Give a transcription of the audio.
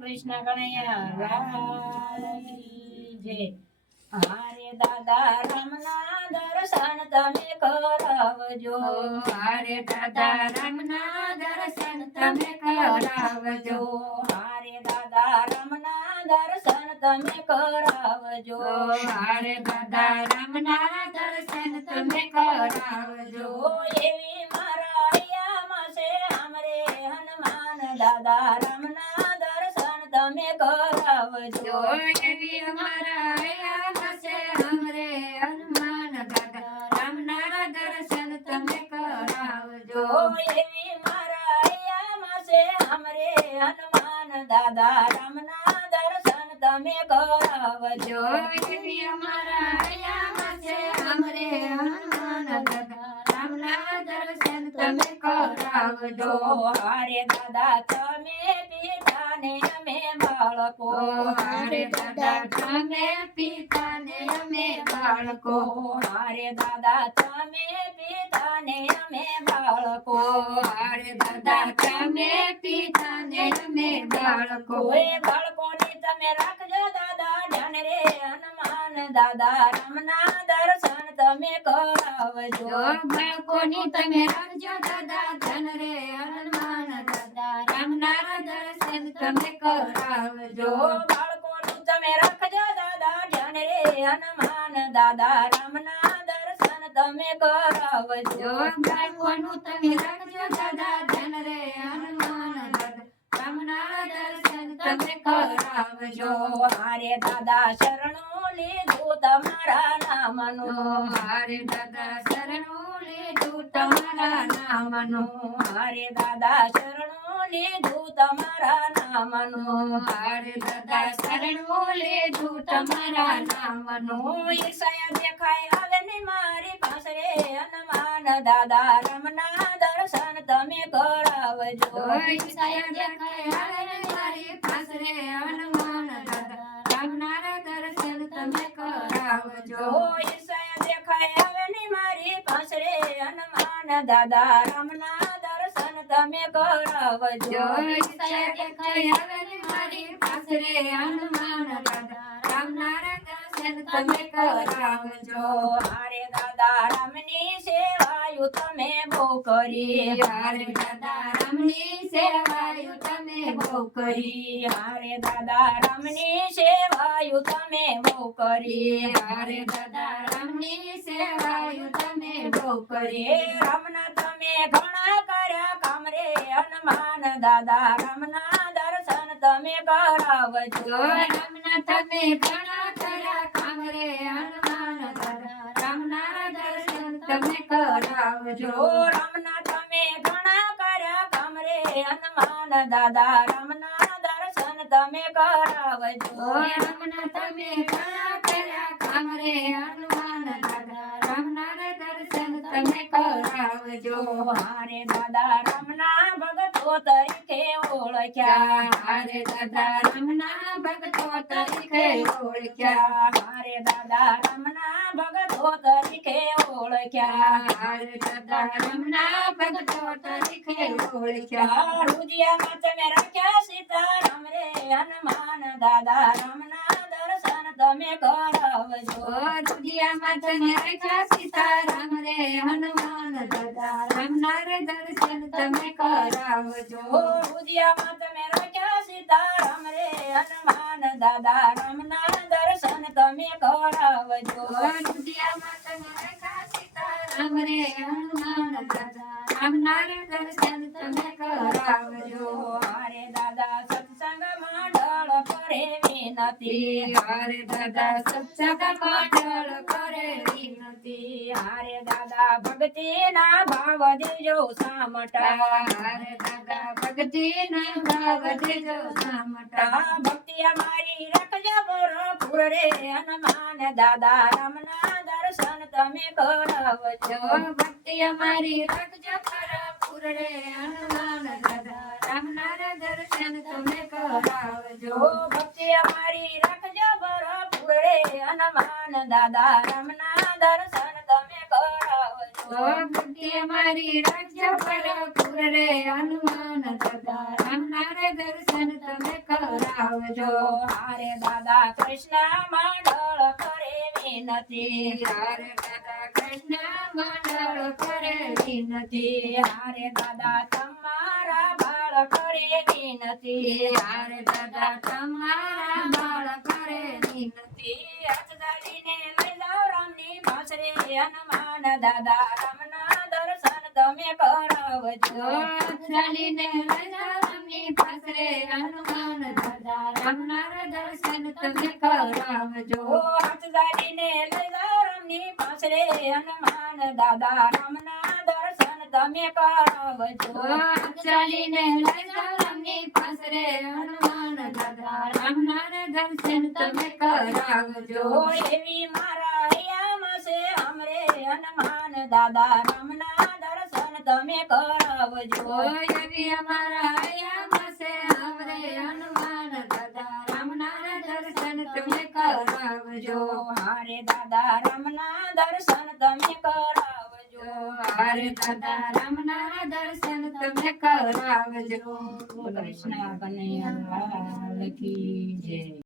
કૃષ્ણ કનૈયા લાલ કી જય. હારે દાદા રામના દર્શન તમે કરાવજો. હારે દાદા રામના દર્શન તમે કરાવજો. હારે દાદા રામના દર્શન તમે કરાવજો. હારે દાદા રામના દર્શન તમે કરાવજો. એવી મારા હૈયામાં છે हमरे હનુમાન દાદા રામના દર્શન તમે કરાવજો. એવી અમારા હૈયામાં છે हमरे હનુમાન દાદા રામના દર્શન તમે કરાવજો. એવી મારા હૈયામાં છે हमरे હનુમાન દાદા રામના દર્શન તમે કરાવજો. એવી અમારા હૈયામાં છે हमरे હનુમાન દાદા રામના દર્શન તમે કરાવજો. હારે દાદા તમે પિતા ને અમે બાળકો. હારે દાદા તમે પિતા ને અમે બાળકો. હારે દાદા તમે પિતા ને અમે બાળકો. હારે દાદા તમે પિતા ને અમે બાળકો. એ બાળકોની તમે રાખજો દાદા ધ્યાન રે હનુમાન દાદા રામના દર્શન તમે કરાવજો. બાળકોની તમે રાખજો દાદા ધન રે હનુમાન દાદા રામના દર્શન તમે કરાવજો. બાળકોનું તમે રાખજો દાદા ધ્યાન રે હનુમાન દાદા રામના દર્શન તમે કરાવજો. બાળકોનું તમે રાખજો દાદા ધન રે હનુમાન દાદા રામના દર્શન તમે કરાવજો. હારે દાદા શરણો લીધું તમારા નામનું. હારે દાદા શરણું લીધું તમારા નામનું. હારે દાદા શરણો લીધું તમારા નામનું. હારે દાદા શરણું લીધું તમારા નામનું. ઈર્ષા દેખાય આવે ને મારી પાસે હનુમાન દાદા રામના દર્શન તમે કરાવજો. ઈર્ષા દેખાય આવે ને મારી પાસે હનુમાન દાદા રામના દર્શન તમે કરાવજો. ઈર્ષા દેખાય આવે ને મારી પાસે હનુમાન દાદા રામના દર્શન તમે કરાવજો. ઈર્ષા દેખાય આવે ને મારી પાસે હનુમાન દાદા રામના દર્શન તમે કરાવજો. હારે દાદા રામની સેવાયું તમે બહુ કરી. હારે દાદા રામની સેવાયું તમે બહુ કરી. હારે દાદા રામની સેવાયું તમે બહુ કરી. હારે દાદા રામની સેવાયું તમે બહુ કરી. રામના તમે ઘણા કર્યા કામ રે હનુમાન દાદા રામના દર્શન તમે કરાવજો. રામના તમે ઘણા કર્યા કામ રે હનુમાન દાદા રામના દર્શન તમે કરાવજો. રામના તમે ઘણા કર્યા કામ રે હનુમાન દાદા રામના દર્શન તમે કરાવજો. રામના તમે ઘણા કર્યા કામ રે હનુમાન દાદા રામના દર્શન તમે કરાવજો. હારે દાદા રામના ભગતો તરીકે ઓળખ્યા. હારે દાદા રામના ભક્તો તરીકે ઓળખ્યા. હારે દાદા રામના ભગતો તરીકે ઓળખ્યા. હારે દાદા રામના ભક્તો તરીકે ઓળખ્યા. રૂજિયામાં તમે રાખ્યા સીતારામ રે હનુમાન દાદા રામના દર્શન તમે કરાવજો. દુનિયામાં તમે રાખ્યા સીતારામ રે હનુમાન દાદા રામના દર્શન તમે કરાવજો. રૂજિયામાં તમે રાખ્યા સીતારામ રે હનુમાન દાદા રામના દર્શન તમે કરાવજો. દુનિયામાં તમે રાખ્યા સીતારામ રે હનુમાન દાદા રામના દર્શન તમે કરાવજો. હારે દાદા સત્સંગ મંડળ કરે વિનતી. હારે દાદા સત્સંગ મંડળ કરે વિનતી. હારે દાદા ભક્તિના ભાવ દેજો સામટા. હારે દાદા ભક્તિના ભાવ દેજો સામટા. ભક્તિ અમારી રાખજો ભરપૂર રે હનુમાન દાદા રામના દર્શન તમે કરાવજો. ભક્તિ અમારી રાખજો ભરપૂર રે હનુમાન દાદા રામના દર્શન તમે કરાવજો. ભક્તિ અમારી રાખજો ભરપૂર રે હનુમાન દાદા રામના દર્શન તમે કરાવજો. ભક્તિ અમારી રાખજો ભરપૂર રે હનુમાન દાદા રામના રે દર્શન તમે કરાવજો. હારે દાદા કૃષ્ણ મંડળ કરે વિનતી. હારે દાદા કૃષ્ણ મંડળ કરે વિનતી. હારે દાદા તમારા બાળ કરે વિનતી. હારે દાદા તમારા બાળ કરે વિનતી. હાથ ધારીને લઈ જાઓ રામની પાછરે હનુમાન દાદા રામના દર્શન તમે કરાવજો. ચાલીને લઈ જાઓ રામની પાછરે હનુમાન દાદા રામના દર્શન તમે કરાવજો. હાથ ધારીને લઈ જાઓ રામની પાછરે હનુમાન દાદા રામના દર્શન તમે કરાવજો. ચાલીને લઈ જાઓ રામની પાછરે હનુમાન દાદા રામના દર્શન તમે કરાવજો. એવી મારા હૈયામાં છે હમરે હનુમાન દાદા રામના દર્શન તમે કરાવજો. એવી અમારા હૈયામાં છે હમરે હનુમાન દાદા રામના દર્શન તમે કરાવજો. હારે દાદા રામના દર્શન તમે કરાવજો. હારે દાદા રામના દર્શન તમે કરાવજો. કૃષ્ણ કનૈયા લાલ કી જય.